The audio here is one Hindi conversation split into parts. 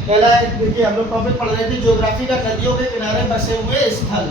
पहला है, देखिए हम लोग टॉपिक पढ़ रहे थे ज्योग्राफी का, नदियों के किनारे बसे हुए स्थल।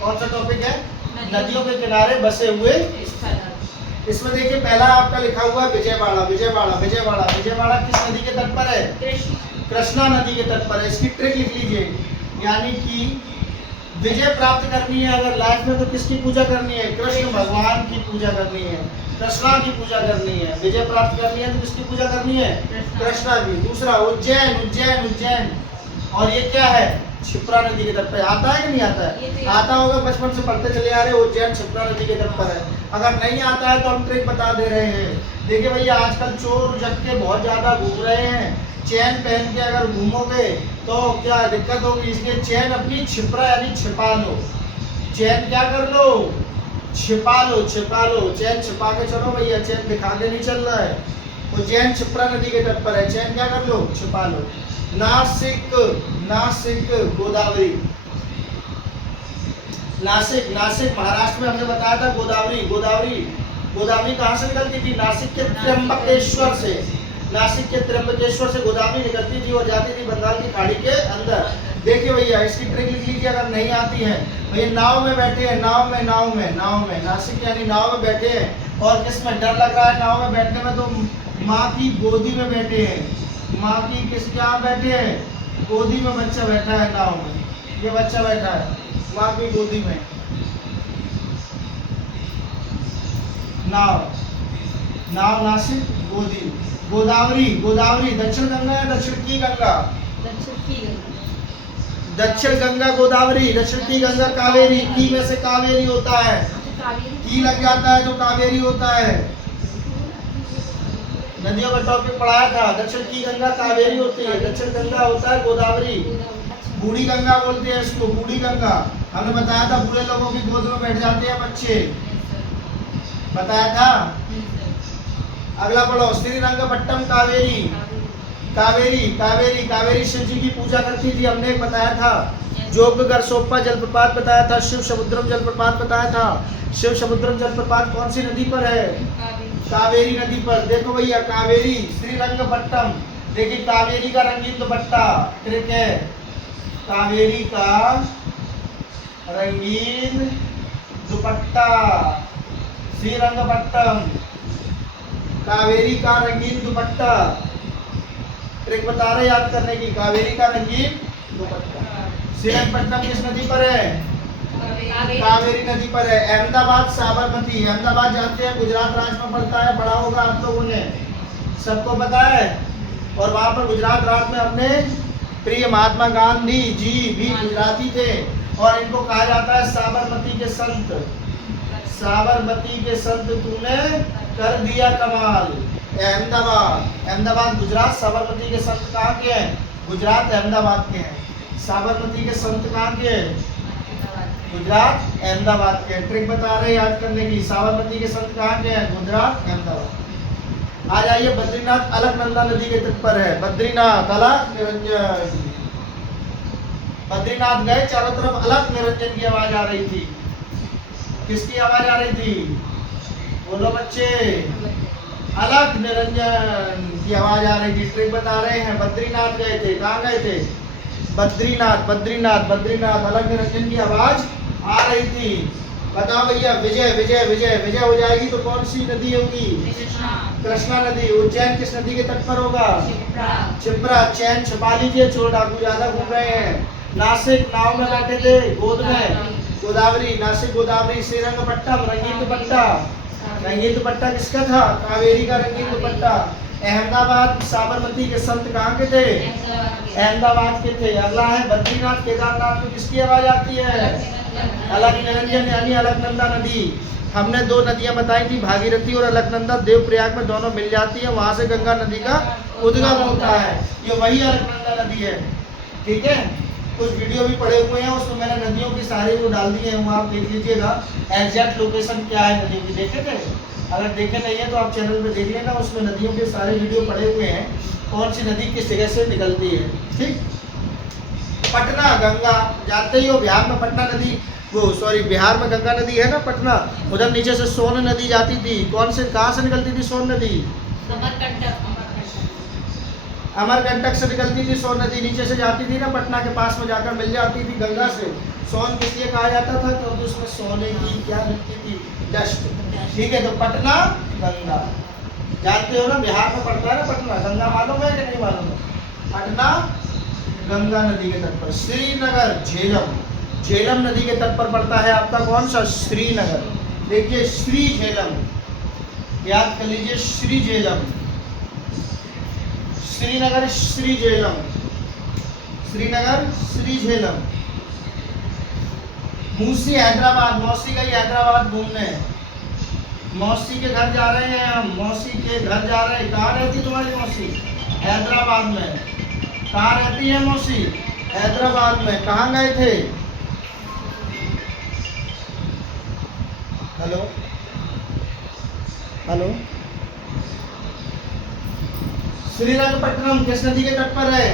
कौन सा टॉपिक है? नदियों के किनारे बसे हुए। इसमें देखिए पहला आपका लिखा हुआ है विजयवाड़ा। विजयवाड़ा विजयवाड़ा विजयवाड़ा किस नदी के तट पर है? कृष्णा नदी के तट पर है। इसकी ट्रिक लिख लीजिए, यानी कि विजय प्राप्त करनी है अगर लाइफ में, तो किसकी पूजा करनी है? कृष्ण भगवान की पूजा करनी है, कृष्णा की पूजा करनी है। विजय प्राप्त करनी है तो किसकी पूजा करनी है? कृष्णा की। दूसरा उज्जैन उज्जैन उज्जैन, और ये क्या है? क्षिप्रा नदी के तट पर। आता है कि नहीं आता है? आता होगा, बचपन से पढ़ते चले आ रहे। उज्जैन क्षिप्रा नदी के तट पर है। अगर नहीं आता है तो हम ट्रिक बता दे रहे हैं। देखिए भैया, आजकल चोर उचक्के बहुत ज्यादा घूम रहे हैं। चैन पहन के अगर घूमोगे तो क्या दिक्कत होगी, इसलिए चैन अपनी छिपरा यानी छिपा लो। चैन क्या कर लो? छिपा लो, छिपा लो। चैन छिपा के चलो भैया, चैन दिखा के नहीं चल रहा है। उज्जैन क्षिप्रा नदी के तट पर है। चैन क्या कर लो? छिपा लो। नासिक नासिक गोदावरी। नासिक नासिक महाराष्ट्र में हमने बताया था। गोदावरी गोदावरी गोदावरी कहाँ से निकलती थी? नासिक के त्र्यंबकेश्वर से। नासिक के त्र्यंबकेश्वर से गोदावरी निकलती थी और जाती थी बंगाल की खाड़ी के अंदर। देखिए भैया, इसकी ट्रिक लिख लीजिए अगर नहीं आती है। भैया नाव में बैठे हैं, नाव में नाव में नाव में, नासिक यानी नाव में बैठे हैं। और किसमें डर लग रहा है नाव में बैठने में? तो माँ की गोदी में बैठे हैं। माँ की किस क्या बैठे हैं? गोदी में बच्चा बैठा है नाव में। ये बच्चा बैठा है माँ की गोदी में। नाव नाव नासिक गोदी। गोदावरी गोदावरी दक्षिण गंगा या दक्षिण की गंगा? दक्षिण गंगा गोदावरी। दक्षिण की गंगा कावेरी। की में से कावेरी होता है, की लग जाता है तो कावेरी होता है। नदियों का टॉपिक पढ़ाया था। दक्षिण की गंगा कावेरी होती है, दक्षिण गंगा होता है गोदावरी। बूढ़ी गंगा बोलते हैं इसको, बूढ़ी गंगा। हमने बताया था बूढ़े लोगों की गोद में बैठ जाते हैं बच्चे, बताया था। अगला पढ़ो, श्रीरंगपट्टम कावेरी। कावेरी कावेरी कावेरी शिव जी की पूजा करती थी, हमने एक बताया था। जोगगर सोप्पा जलप्रपात बताया था। शिव समुद्रम जलप्रपात बताया था। शिव समुद्रम जलप्रपात कौन सी नदी पर है? कावेरी नदी पर। देखो भैया, कावेरी श्रीरंगपट्टम। देखिए कावेरी का रंगीन दुपट्टा, ट्रिक है। कावेरी का रंगीन दुपट्टा, श्रीरंगपट्टम। कावेरी का रंगीन दुपट्टा, ट्रिक बता रहे याद करने की। कावेरी का रंगीन दुपट्टा। श्रीरंगपट्टम किस नदी पर है? कावेरी नदी पर है। अहमदाबाद साबरमती। अहमदाबाद जानते हैं, गुजरात राज्य में पड़ता है, पढ़ा होगा आप लोगों ने, सबको पता है। और वहां पर गुजरात राज्य में अपने प्रिय महात्मा गांधी जी भी गुजराती थे, और इनको कहा जाता है साबरमती के संत। साबरमती के संत तूने कर दिया कमाल। अहमदाबाद, अहमदाबाद गुजरात। साबरमती के संत कहाँ के हैं? गुजरात अहमदाबाद के हैं। साबरमती के संत कहाँ के हैं? गुजरात अहमदाबाद के। ट्रिक बता रहे याद करने की। साबरमती के संत कहाँ के हैं? गुजरात अहमदाबाद। आ जाइए, बद्रीनाथ अलकनंदा नदी के तट पर है। बद्रीनाथ अलक निरंजन। बद्रीनाथ गए, चारों तरफ अलक निरंजन की आवाज आ रही थी। किसकी आवाज आ रही थी? बोलो बच्चे। अलक निरंजन की आवाज आ रही थी। ट्रिक बता रहे हैं। बद्रीनाथ गए थे। कहाँ गए थे? बद्रीनाथ बद्रीनाथ बद्रीनाथ। अलक निरंजन की आवाज आ रही थी। बताओ भैया, विजय विजय विजय विजय हो जाएगी तो कौन सी नदी होगी? कृष्णा नदी। उज्जैन किस नदी के तट पर होगा? क्षिप्रा। चैन छिपा लीजिए, चोर डाकू ज्यादा घूम रहे हैं। नासिक नाव में बैठे थे, गोद में। गोदावरी, नासिक गोदावरी। श्रीरंगपट्टम रंगीन दुपट्टा। रंगीन दुपट्टा किसका था? कावेरी का रंगीन दुपट्टा। अहमदाबाद साबरमती के संत कहाँ के थे? अहमदाबाद के थे। अगला है बद्रीनाथ केदारनाथ में किसकी आवाज आती है? अलक निरंजन यानी अलकनंदा नदी। हमने दो नदियां बताई थी, भागीरथी और अलकनंदा। देवप्रयाग में दोनों मिल जाती है, वहां से गंगा नदी का उद्गम होता है। ये वही अलकनंदा नदी है, ठीक है। कुछ वीडियो भी पड़े हुए हैं, उसमें मैंने नदियों की सारी वो डाल दी है, वो आप देख लीजिएगा एग्जैक्ट लोकेशन क्या है नदियों की। देखे थे? अगर देखे नहीं है तो आप चैनल पे देख लेना, उसमें नदियों के सारे वीडियो पड़े हुए हैं, कौन सी नदी किस जगह से निकलती है। ठीक। पटना गंगा जानते ही हो, बिहार में पटना नदी, वो सॉरी बिहार में गंगा नदी है ना, पटना। उधर नीचे से सोन नदी जाती थी। कौन से, कहाँ से निकलती थी सोन नदी? अमरकंटक से निकलती थी सोन नदी, नीचे से जाती थी ना, पटना के पास में जाकर मिल जाती थी गंगा से। सोन किस लिए कहा जाता था? क्योंकि उसमें सोने की क्या मिलती थी? डस्ट। ठीक है, तो पटना गंगा, जानते हो ना, बिहार में पड़ता है ना पटना। गंगा मालूम है कि नहीं मालूम है? पटना गंगा नदी के तट पर। श्रीनगर झेलम, झेलम नदी के तट पर पड़ता है आपका कौन सा? श्रीनगर। देखिए श्री झेलम, याद कर लीजिए, श्री झेलम, श्रीनगर श्री झेलम, श्रीनगर श्री झेलम। मूसी हैदराबाद, मौसी गई हैदराबाद घूमने, मौसी के घर जा रहे हैं हम, मौसी के घर जा रहे हैं। कहाँ रहती तुम्हारी मौसी? हैदराबाद में। कहाँ रहती है मौसी? हैदराबाद में। कहाँ गए थे? Hello hello. श्रीरंगपट्टनम किस नदी के तट पर है?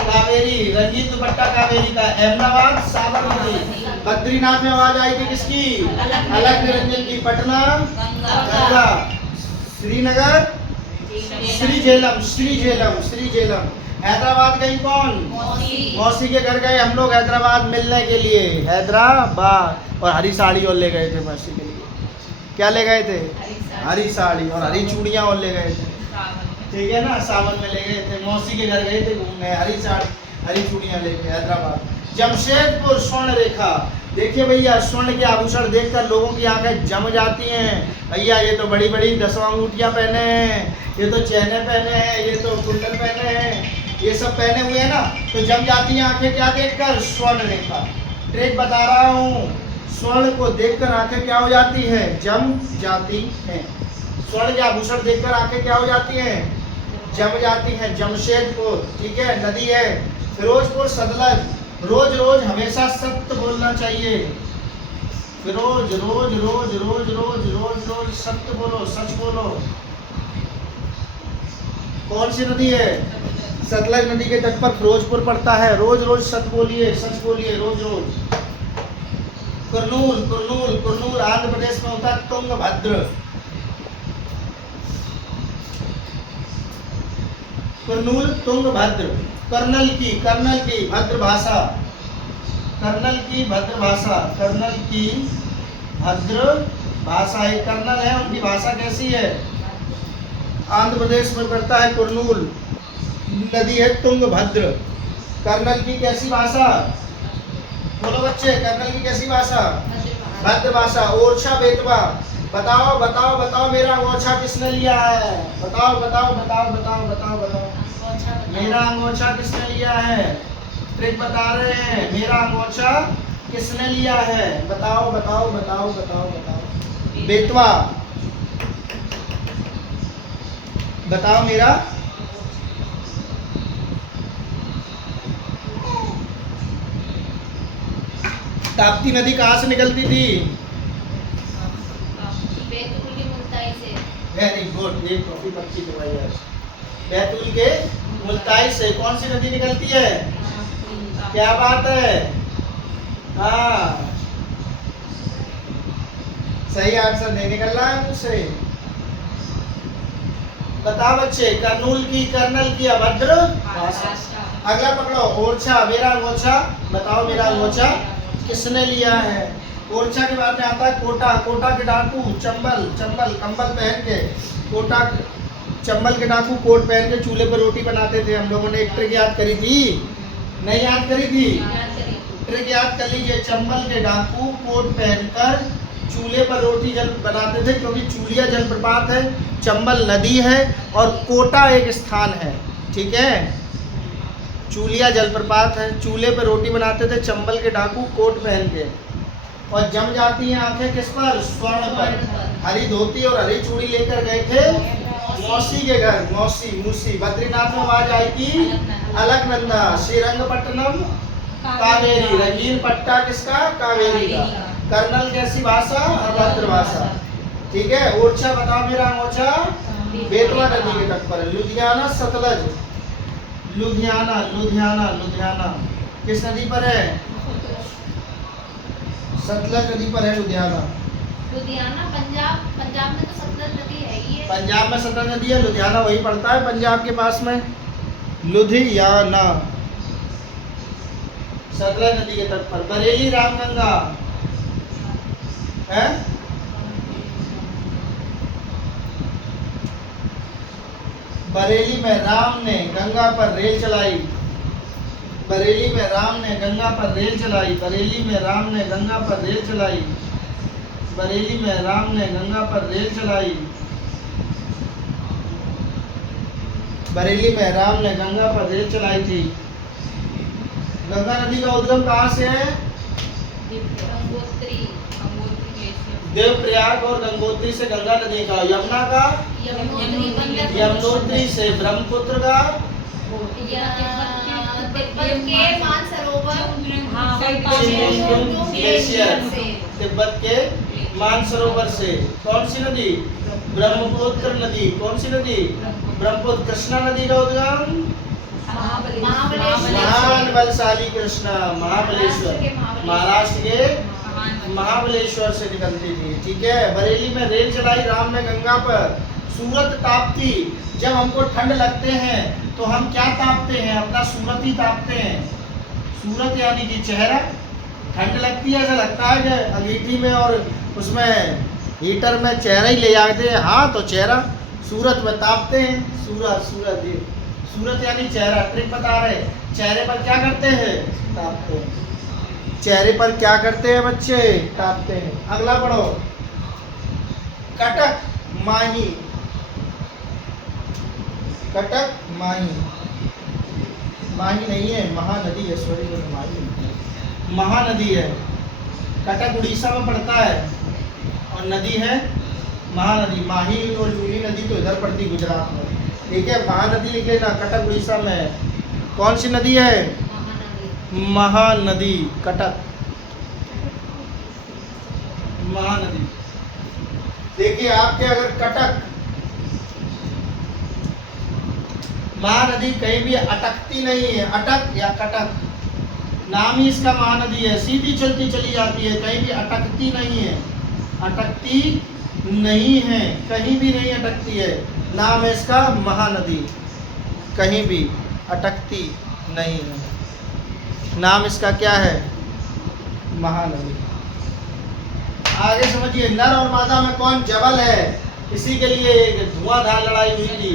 कावेरी। रंगीन दुपट्टा कावेरी का। अहमदाबाद साबरमती। बद्रीनाथ में आवाज आई थी किसकी? अलख निरंजन की। पटना गंगा। श्रीनगर श्री झेलम, श्री झेलम, श्री झेलम। हैदराबाद गई कौन? मौसी के घर गए हम लोग हैदराबाद मिलने के लिए, हैदराबाद। और हरी साड़ी और ले गए थे मौसी के लिए। क्या ले गए थे? हरी साड़ी और हरी चूड़ियाँ और ले गए थे। ठीक है ना, सावन में ले गए थे, मौसी के घर गए थे घूमने, हरी साड़ी हरी चूड़ियाँ लेके। हैदराबाद। जमशेदपुर स्वर्ण रेखा। देखिए भैया, स्वर्ण के आभूषण देखकर लोगों की आंखें जम जाती हैं। भैया ये तो बड़ी बड़ी 10 अंगूठियाँ पहने हैं, ये तो चैने पहने हैं, ये तो कुंडल पहने हैं, ये सब पहने हुए हैं ना, तो जम जाती हैं आंखें। क्या देखकर? स्वर्ण रेखा। ट्रिक बता रहा हूँ, स्वर्ण को देखकर आंखें क्या हो जाती है? जम जाती हैं। स्वर्ण के आभूषण देखकर आंखें क्या हो जाती हैं? जम जाती हैं। जमशेदपुर, ठीक है, नदी है। फिरोजपुर सतलज। रोज रोज हमेशा सत्य बोलना चाहिए। फिरोज रोज रोज रोज रोज रोज रोज सत्य बोलो, सच बोलो। कौन सी नदी है? सतलज नदी के तट पर फिरोजपुर पड़ता है। रोज रोज सत्य बोलिए, सच बोलिए, रोज रोज। कुरनूल, कुरनूल, कुरनूल आंध्र प्रदेश में होता है। तुंगभद्र, कुरनूल तुंगभद्र। कर्नल की, कर्नल की भद्र भाषा, कर्नल की भद्र भाषा, कर्नल की भद्र भाषा। एक कर्नल है, उनकी भाषा कैसी है? आंध्र प्रदेश में पड़ता है कुरनूल, नदी है तुंगभद्र। कर्नल की कैसी भाषा? बोलो बच्चे, कर्नल की कैसी भाषा? भद्र भाषा। ओरछा बेतवा। बताओ बताओ बताओ, मेरा अंगोछा किसने लिया है? बताओ बताओ बताओ बताओ बताओ बताओ। मेरा अंगोछा किसने लिया है? ट्रिक बता रहे हैं, मेरा अंगोछा किसने लिया है? बताओ बताओ बताओ बताओ बताओ। बेतवा। बताओ मेरा। ताप्ती नदी कहाँ से निकलती थी? वेरी गुड, ये टॉफी पक्की करवाई आज। बैतूल के मुल्ताई से। कौन सी नदी निकलती है? क्या बात है, हाँ सही आंसर नहीं निकल रहा है मुझसे। बताओ बच्चे, कर्नूल की, कर्नल की अभद्र भाषा। अगला पकड़ो, ओरछा, मेरा अंगोछा। बताओ मेरा अंगोछा किसने लिया है? ओरछा के बाद में आता है कोटा। कोटा के डाकू चंबल, चंबल कंबल पहन के, कोटा चंबल के डाकू कोट पहन के चूल्हे पर रोटी बनाते थे। हम लोगों ने एक ट्रिक याद करी थी, नहीं याद करी थी? ट्रिक याद कर लीजिए। चंबल के डाकू कोट पहनकर चूल्हे पर रोटी जल बनाते थे, क्योंकि चूलिया जलप्रपात है, चंबल नदी है और कोटा एक स्थान है। ठीक है, चूलिया जलप्रपात है, चूल्हे पर रोटी बनाते थे चंबल के डाकू कोट पहन के। और जम जाती हैं आंखें किस पर? स्वर्ण पर। हरी धोती और हरी चूड़ी लेकर गए थे मौसी के घर। मौसी, मूसी। बद्रीनाथ में आवाज आई थी अलकनंदा। श्रीरंगपट्टनम कावेरी। रंगीन पट्टा किसका? कावेरी का। कर्नल कैसी भाषा? अभद्र भाषा। ठीक है। ओरछा बताओ मेरा अंगोछा? बेतवा नदी के तट पर। लुधियाना सतलज। लुधियाना, लुधियाना, लुधियाना किस नदी पर है? सतलज नदी पर है लुधियाना। लुधियाना पंजाब, पंजाब में तो सतलज नदी है ही है। पंजाब में 17 नदी है, लुधियाना वही पड़ता है पंजाब के पास में, लुधियाना 17 नदी के तट पर। बरेली रामगंगा है, बरेली में राम ने गंगा पर रेल चलाई, बरेली में राम ने गंगा पर रेल चलाई, बरेली में राम ने गंगा पर रेल चलाई, बरेली में राम ने गंगा पर रेल चलाई, बरेली में राम ने गंगा पर रेल चलाई थी। गंगा नदी का उद्गम कहाँ से है? देवप्रयाग और गंगोत्री से गंगा नदी का। यमुना का यमुनोत्री से। ब्रह्मपुत्र का तिब्बत के मानसरोवर से। कौन सी नदी? ब्रह्मपुत्र नदी। कौन सी नदी? ब्रह्मपुत्र। कृष्णा नदी का उद्गम महान बलशाली कृष्णा, महाबलेश्वर, महाराष्ट्र के महाबलेश्वर से निकलती थी। ठीक है। बरेली में रेल चलाई राम ने गंगा पर। सूरत तापती। जब हमको ठंड लगते हैं तो हम क्या तापते हैं? अपना सूरत ही तापते हैं। सूरत यानी कि चेहरा। ठंड लगती है, ऐसा लगता है कि अंगीठी में और उसमें हीटर में चेहरा ही ले जाते हैं। हाँ, तो चेहरा सूरत में तापते हैं। सूरत ये सूरत यानी चेहरा। ट्रिक बता रहे, चेहरे पर क्या करते हैं? तापते हैं। चेहरे पर क्या करते हैं बच्चे? तापते हैं। अगला पढ़ो। कटक माही। कटक माही, माही नहीं है, महानदी है। सॉरी, माही महानदी है। कटक उड़ीसा में पड़ता है और नदी है महानदी। माही और लूनी नदी तो इधर पड़ती गुजरात में। ठीक है। महानदी लिख लेना। कटक उड़ीसा में है। कौन सी नदी है? महानदी। कटक महानदी। देखिए आपके अगर कटक महानदी कहीं भी अटकती नहीं है। अटक या कटक नाम ही इसका महानदी है। सीधी चलती चली जाती है, कहीं भी अटकती नहीं है। अटकती नहीं है, कहीं भी नहीं अटकती है। नाम है इसका महानदी। कहीं भी अटकती नहीं है। नाम इसका क्या है? महानदी। आगे समझिए। नर और मादा में कौन जबल है? इसी के लिए एक धुआंधार लड़ाई हुई थी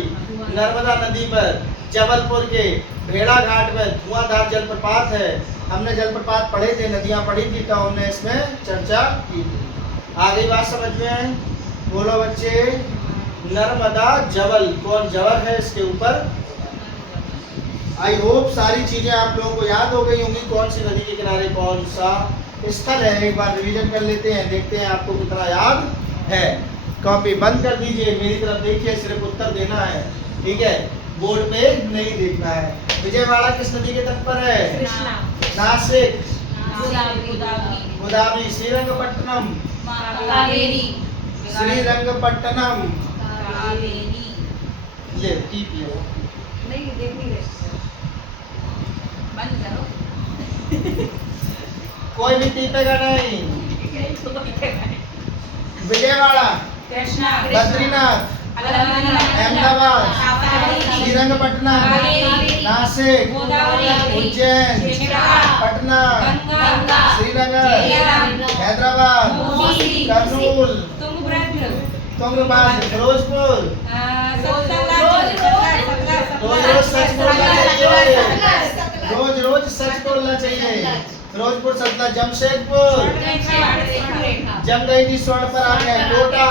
नर्मदा नदी पर। जबलपुर के भेड़ा घाट में धुआंधार जलप्रपात है। हमने जलप्रपात पढ़े थे, नदियां पढ़ी थी, तो हमने इसमें चर्चा की थी। आगे बात समझ में है? बोलो बच्चे। नर्मदा जबल, कौन जबल है इसके ऊपर? आई होप सारी चीजें आप लोगों को याद हो गई होंगी। कौन सी नदी के किनारे कौन सा स्थल है? एक बार रिवीजन कर लेते हैं, देखते हैं आपको कितना याद है। कॉपी बंद कर दीजिए, मेरी तरफ देखिए, सिर्फ उत्तर देना है। ठीक है, बोर्ड पे नहीं देखना है। विजयवाड़ा किस नदी के तट पर है? नासिक, गोदावरी। श्रीरंगपट्टनम, श्रीरंगपट्टनम। ले टीप ले। नहीं देख नहीं रहे। बंद करो। कोई भी टीपेगा नहीं। विजयवाड़ा, कृष्णा, बद्रीनाथ, अहमदाबाद, श्रीरंगपट्टनम, नासिक, उज्जैन, पटना, श्रीनगर, हैदराबाद, कर्नूल, तुंगभद्र, फिरोजपुर। रोज रोज सच बोलना चाहिए। फिरोजपुर, सतना, जमशेदपुर। जम गई थी स्वर्ण पर आ गया। कोटा,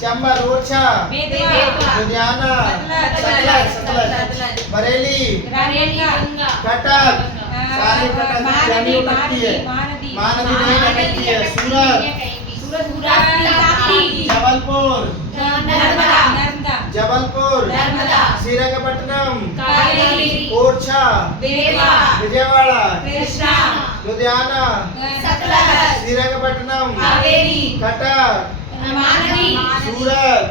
चंबल, ओरछा, लुधियाना, सतलज, बरेली, कटक। सारी कटक नहीं उठती है, महानदी नहीं उठती है। सूरत, जबलपुर, जबलपुर, श्रीरंगपट्टनम, ओरछा, विजयवाड़ा, लुधियाना, श्रीरंगपट्टनम, कटक, सूरत।